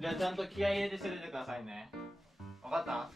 じゃあちゃんと気合い入れて捨ててくださいね。分かった？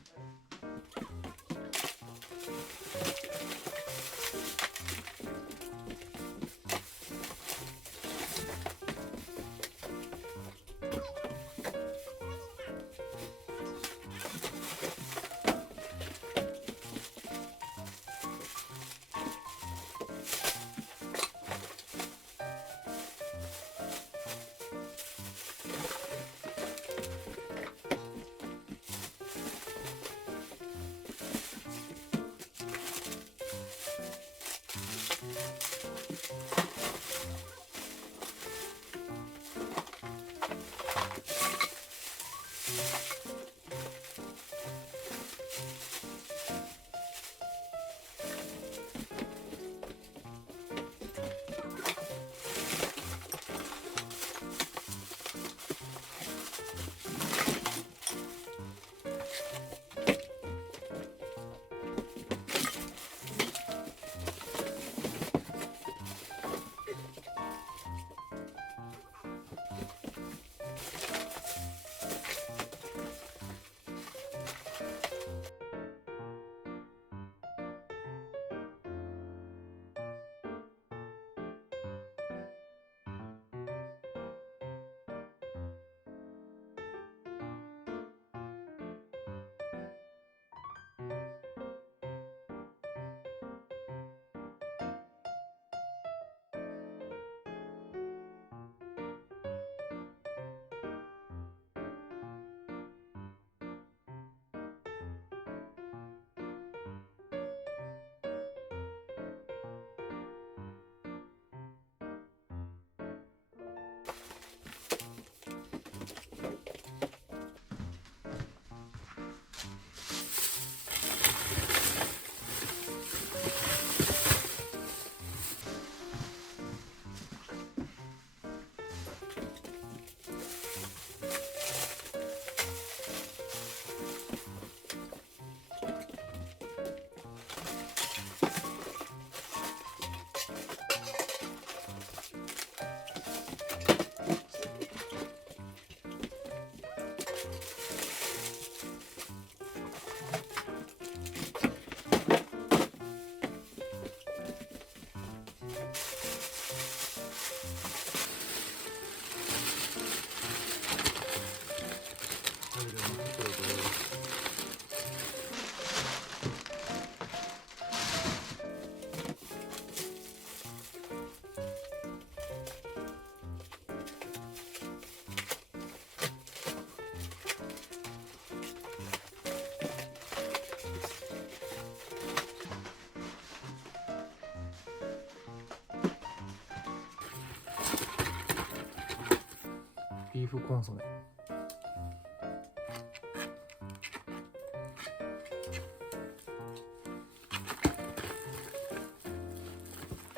ビーフコンソメ。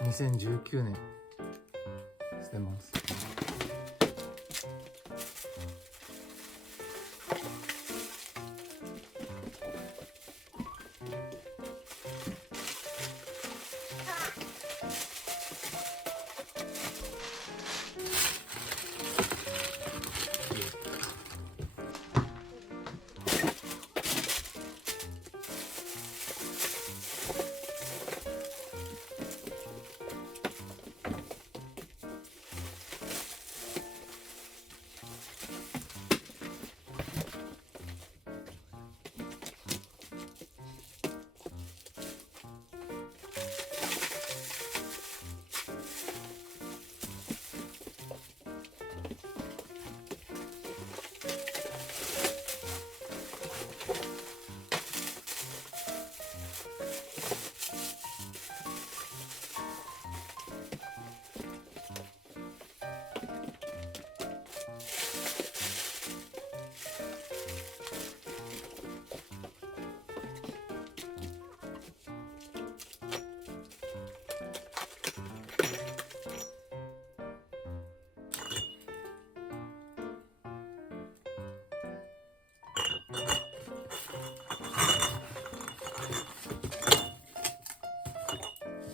2019年捨てます。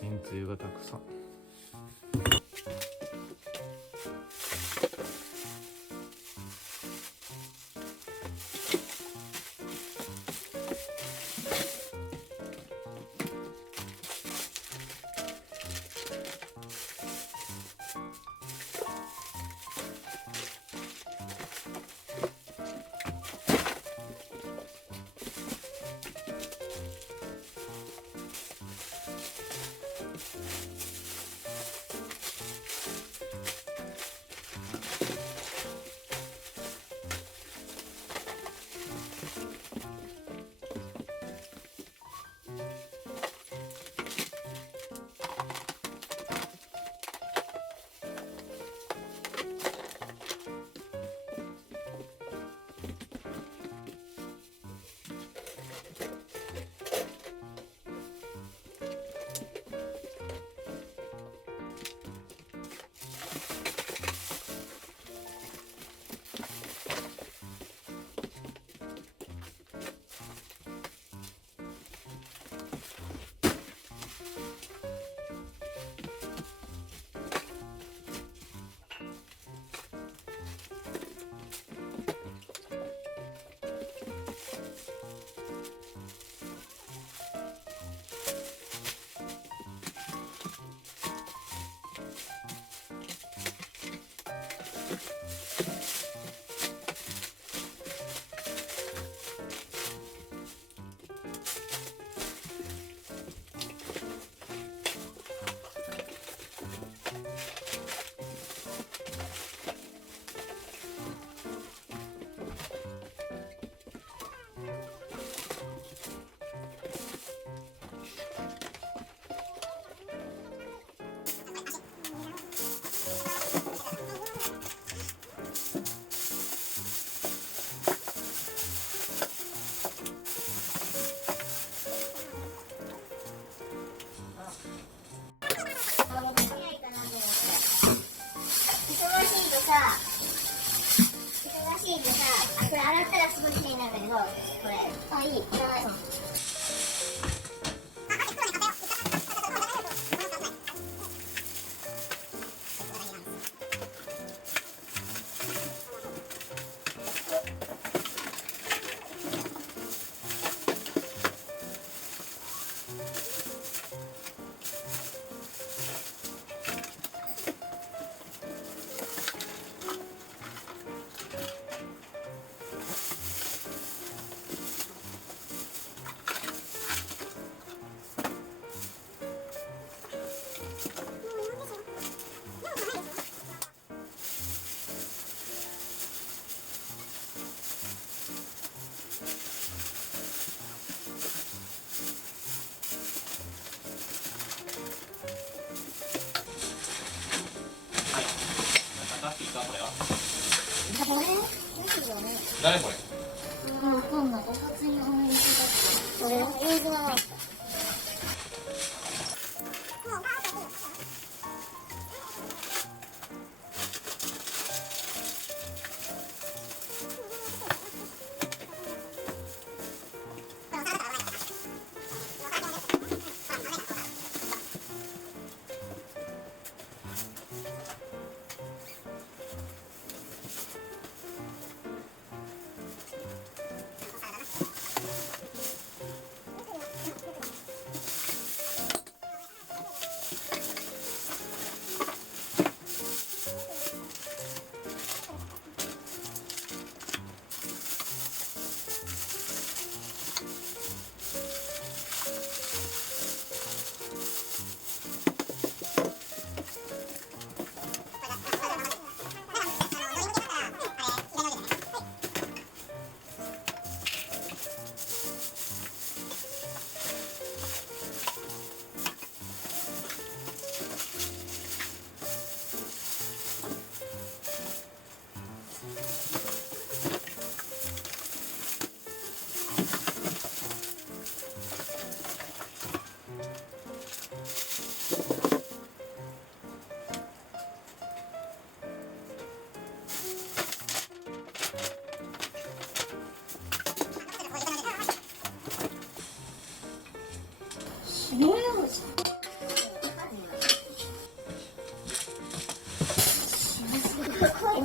めんつゆがたくさん。やったらすごい綺麗になるんだけど、これあ、いい、いらないの。誰これ？本のお初に応援してた。これ映像。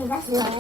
出すよね。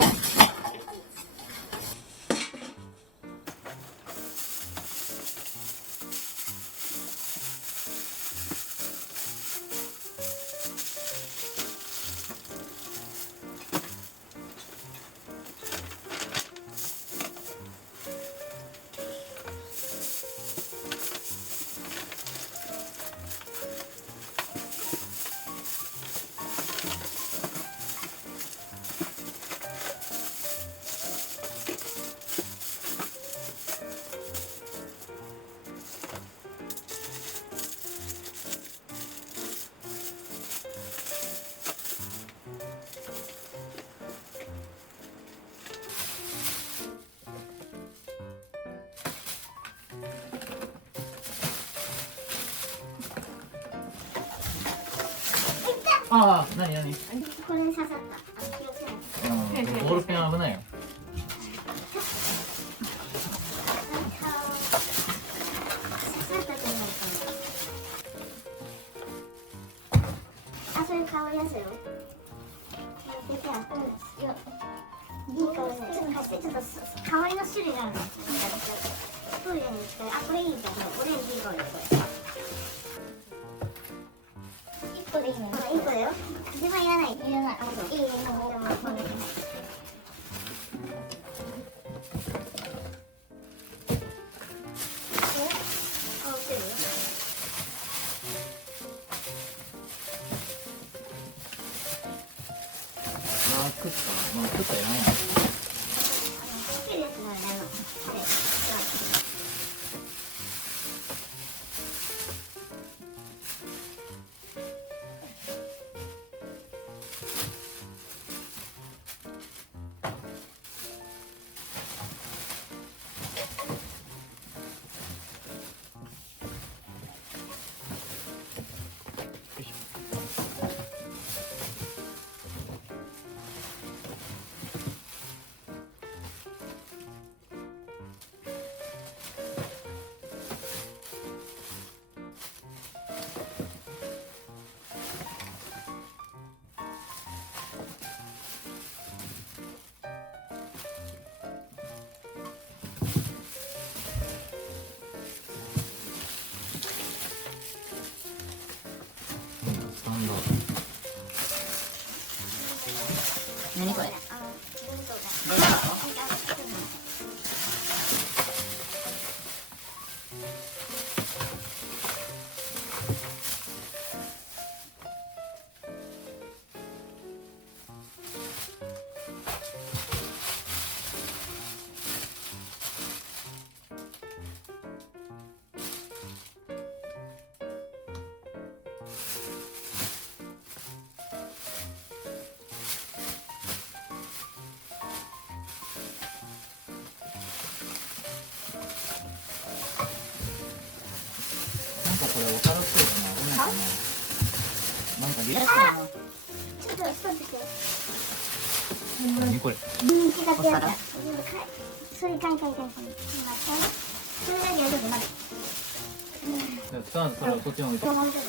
ああ、なになに？これに刺さった。気をつけない。ボールペン危ないよ。あ、それ香りやすいよ。いい香りね。ちょっと貸して、ちょっと香りの種類があるの。トイレに使う。あ、これいいじゃん。オレンジいい香りこれ。1個でいいね。1個だよ。自分いらない。いらない。あ、そう。いいね。もういらない。食ったいらない。これお皿つけるかな。なんかリアクション。ちょっとストップして。何これ。うん、違ってやった。それいかんいかんいかんいかん。それだけやるとまず。使わずそれをそっちに置いて。そう思うけど。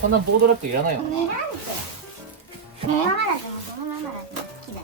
そんなボードラックいらないよね。ねなんて。そのままだとそのままだと好きだ。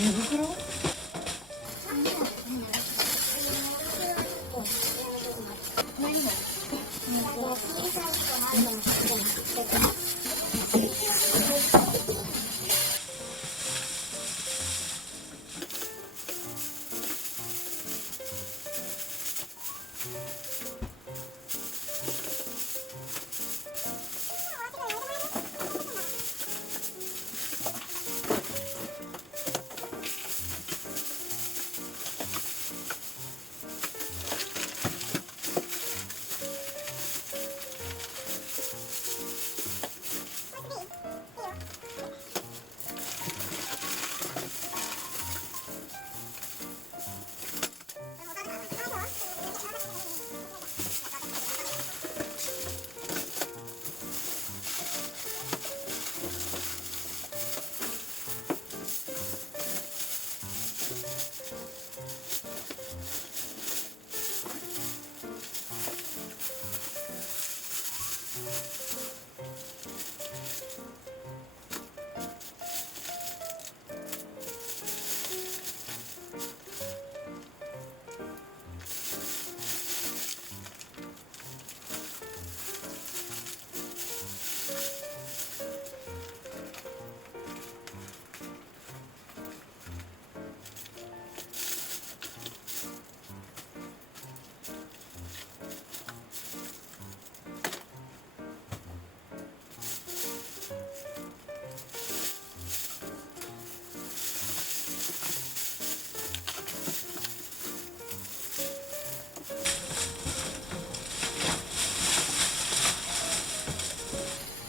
袋？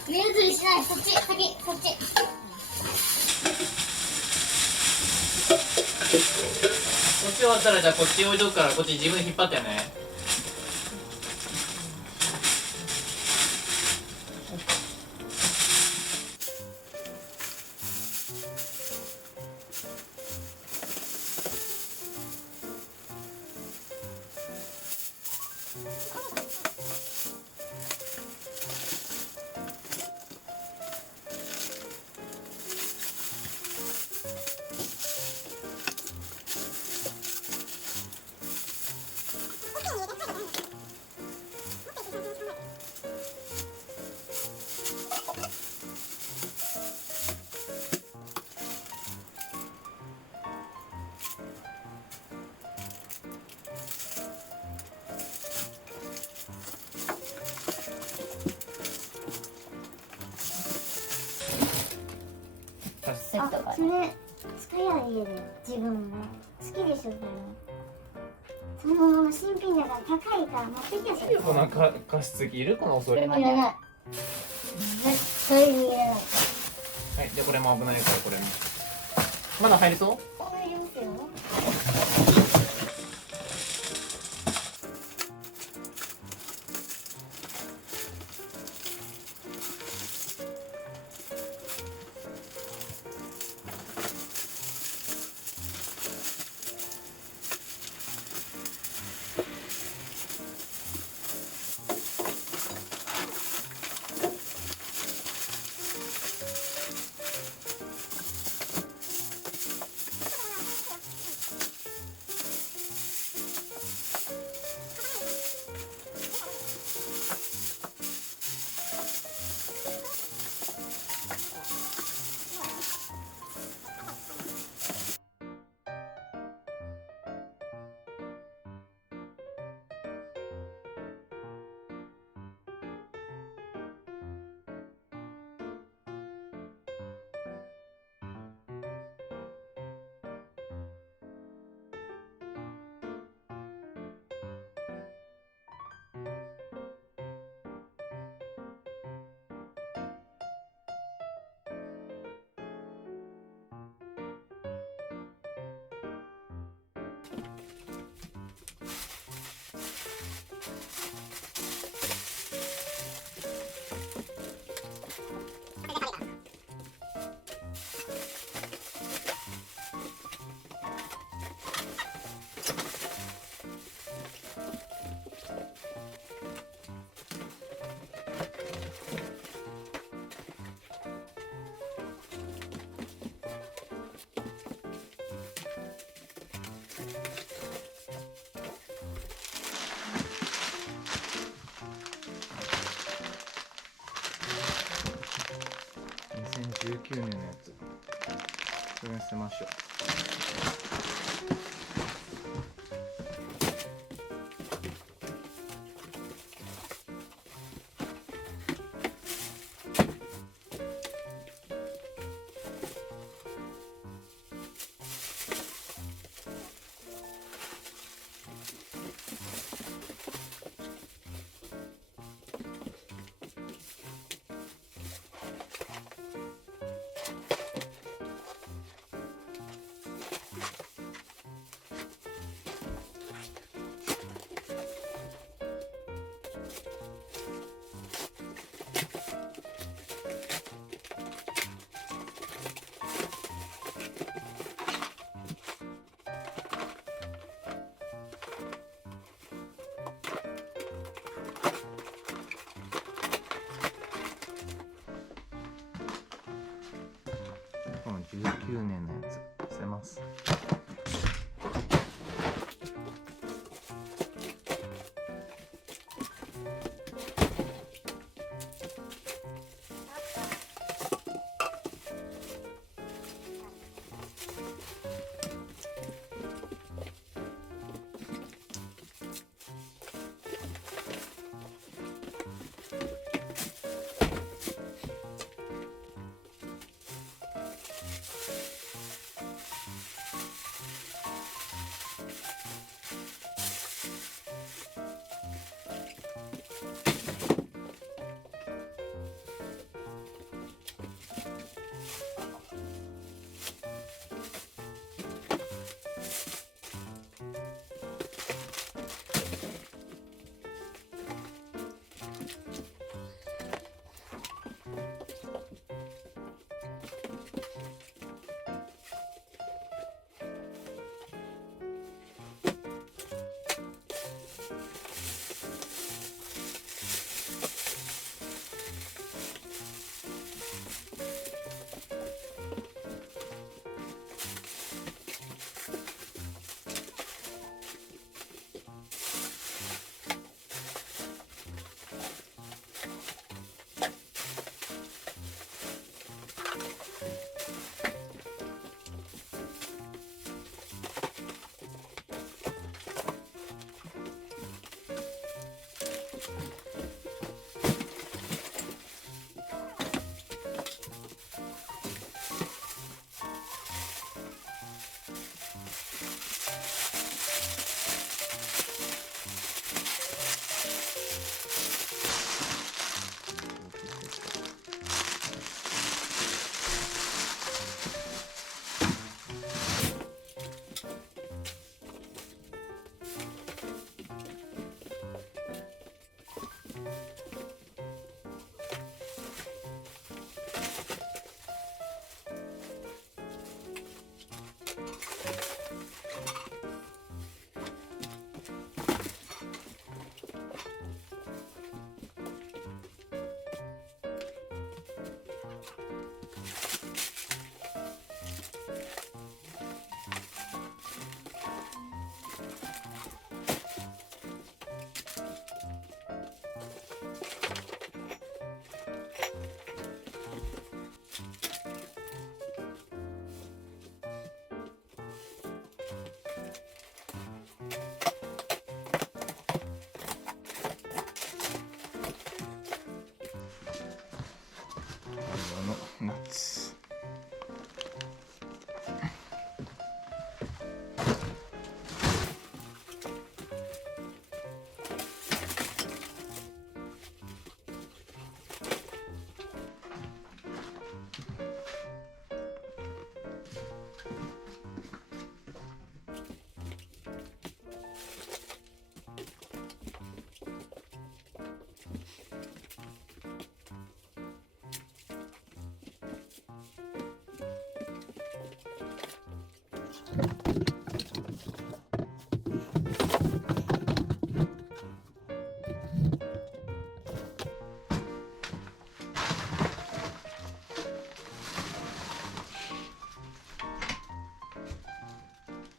目移りしない。そっち先、そっち。こっち終わったらじゃあこっち置いとくからこっち自分で引っ張ってよね。あ、それ作りゃいいよ。自分も好きでしょそれ。そのまま新品だから高いから持ってきやしょ。この加湿器いるこの恐れ。いらない。それにいらない。はい、じゃあこれも危ないからこれも。まだ入りそう？これ入れますよ。19年のやつ、それに捨てましょう。この19年のやつ捨てます。ナッツ。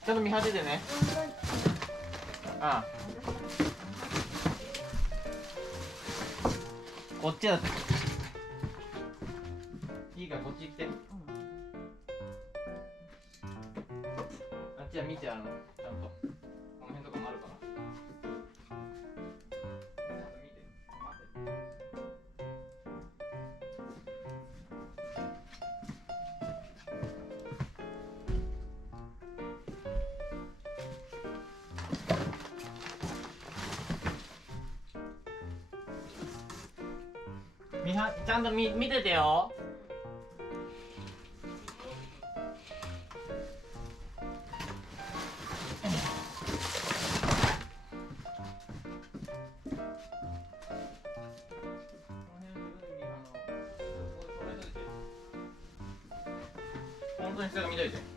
ちょっと見張っててね。ああ、こっちだって。いいいからこっち来て。あっちは見て、ちゃんとこの辺とかもあるから。ちゃんと見て、待って。ちゃんと見ててよ。本当に下が見といて。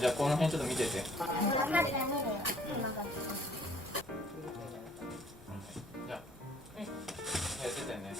じゃあこの辺ちょっと見てて。じゃあ、やってたよね。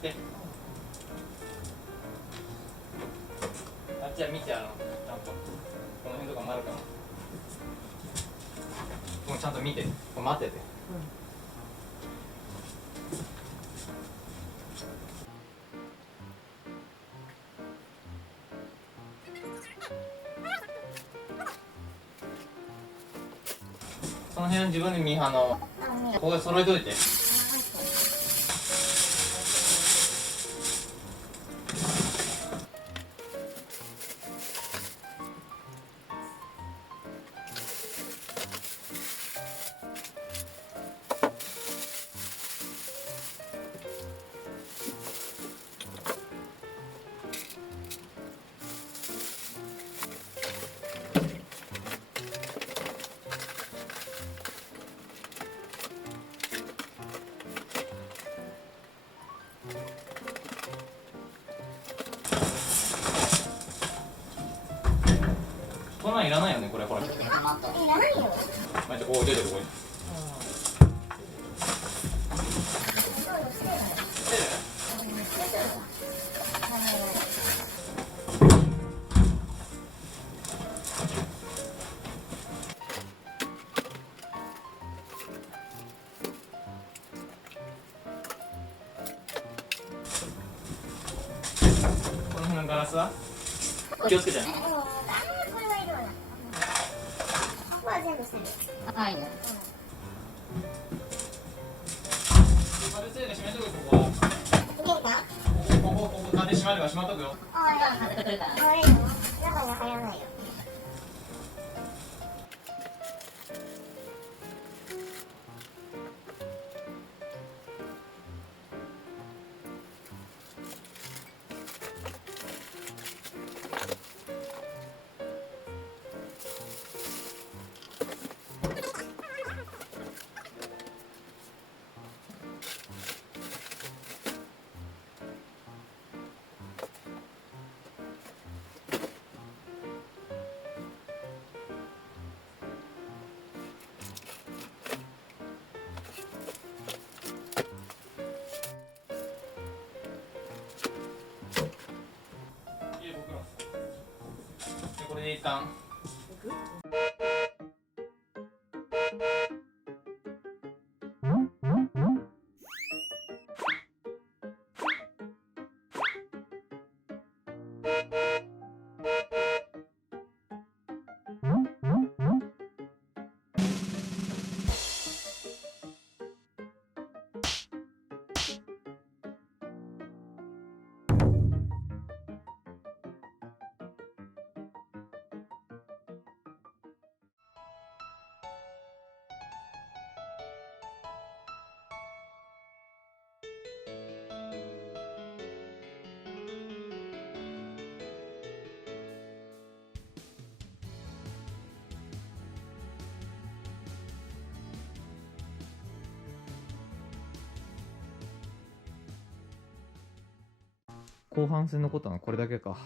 ってあっちは見てちゃんとこの辺とかもあるかももうちゃんと見てこれ待っててその辺自分でここで揃えといてこんなんいらないよねこれほらいらないよ。まじここ出てここにこの辺のガラスは気をつけてねこれはいるわな。ここは全部捨てる。はい。ある程度閉めとくここはここ壁閉まれば閉まっとくよあいいよ。中に入らないよ。これで一旦後半戦残ったのはこれだけか。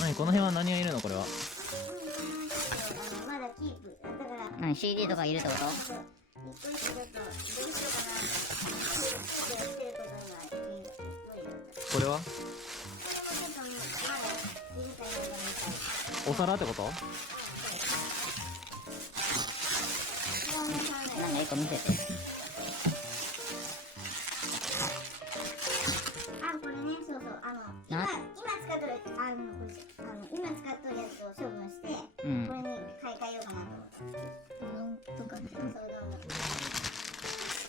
何この辺は何がいるのこれは。まだキープ。だから何 CD とかいるってこと？そう一個一個ちょっとどうしようかな。してることが無理だった。これはこれもちょっとまだ入れたいのが見たい。お皿ってこと？なんか一個見せて。これね、そうそう、今使っとる、今使っとるやつを処分して、うん。これに買い替えようかなと思って。なんとかね。そう、どうも。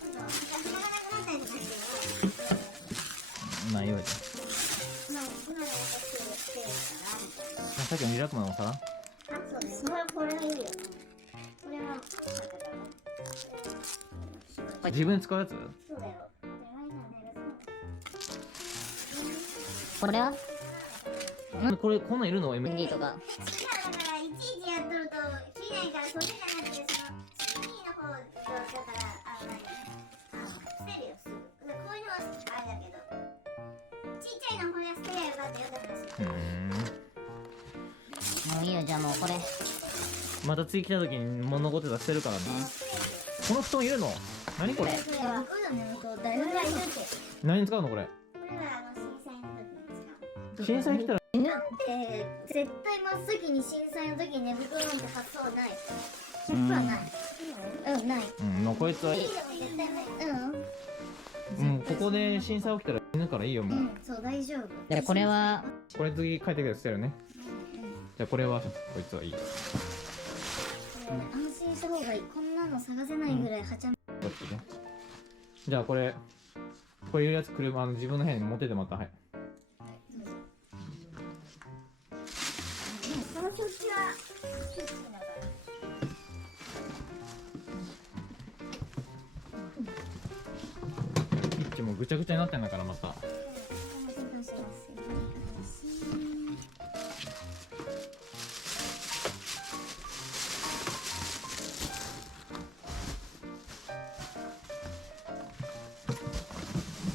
そう、昔なかなくなったりとかして、ないより。今のやつしてるから、みたいな。さっきのリラックマのお皿？そうです。これがいるよ。これは、自分で使うやつ？そうだよ。これはこれこんなんいるの CD とか。だからいちいちやっとると切れないから、それじゃなくてそのスクリーンの方だから捨てるよすぐ。こういうのはあれだけど、ちっちゃいのこれは捨てりゃよかったよって話。もういいよ、じゃあもうこれ。また次来た時に物残ってたら捨てるからね。この布団いるの？何これ？これはこうだね、だいぶ大丈夫。何に使うのこれ？これは震災の時に使う。震災来たら絶対真っ先に震災の時に寝袋なんて発想はない。100%ない。ない。もうこいつは絶対ない。ここで震災起きたら死ぬからいいよもう。そう、大丈夫。で、これは、これ次書いてくださいよね。じゃあこれはこいつはいい。安心した方がいい。こんなの探せないぐらいはちゃめ。こっちね。じゃあこれいるやつ車自分の部屋に持っててもらった。はい。その食器はキッチンだから。キッチンもぐちゃぐちゃになってんだからまた。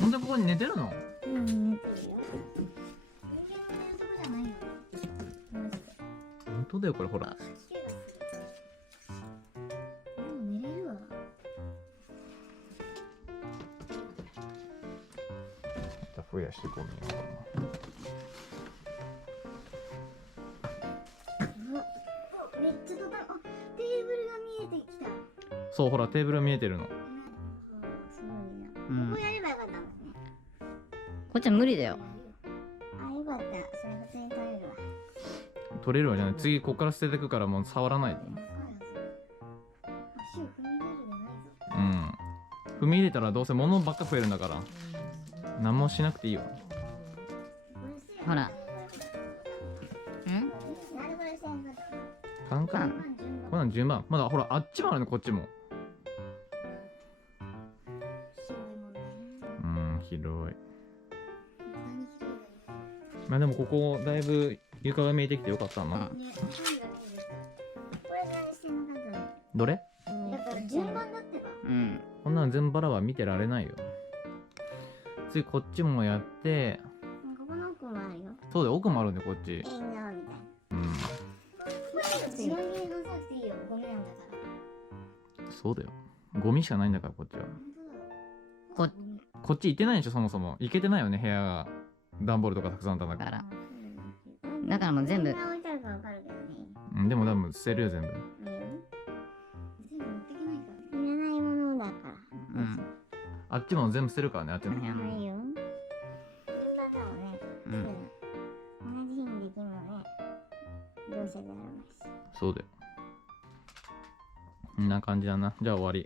ほんでここに寝てるの？寝てるよ。人間の寝るとこじゃないよ。マジで。本当だよこれほら。吐き気がする。もう寝れるわ。じゃあ増やしてこうみようめっちゃ畳む。あ、テーブルが見えてきた。そうほらテーブル見えてるの。すごいな。うんここやればよかったのね。こっちは無理だよ。あ、よかった。それ普通に取れるわ。取れるわじゃない。次こっから捨ててくからもう触らないで。足を踏み入れるでないぞ。踏み入れたらどうせ物ばっか増えるんだから何もしなくていいよ。ほら。ん？なるほど、そうなんだ。カンカン。こんなん順番。まだほらあっちもあるねこっちも。広い。まあでもここだいぶ床が見えてきてよかったな。ね、これ何してんのかと。どれ？だから順番だってば。うん。こんなの全部バラは見てられないよ。次こっちもやって、ここの奥もあるよ。そうだよ奥もあるんでこっち。縁側みたいな。うん。これ自分に乗さなくていいよ。ゴミなんだから。そうだよ。ゴミしかないんだからこっちは。本当だ。こっち行ってないでしょそもそも。行けてないよね部屋が。段ボールとかたくさんあったんだから。だからもう全部こんな置いてあるかわかるけどね。うんでも多分捨てるよ全部。全部持ってけないから。いらないものだから。うん。あっちも全部捨てるからねあっちの。いらないよ。順番だもんね。うん。同じ日にできるのね。両者であるまし。そうだよ。こんな感じだな。じゃあ終わり。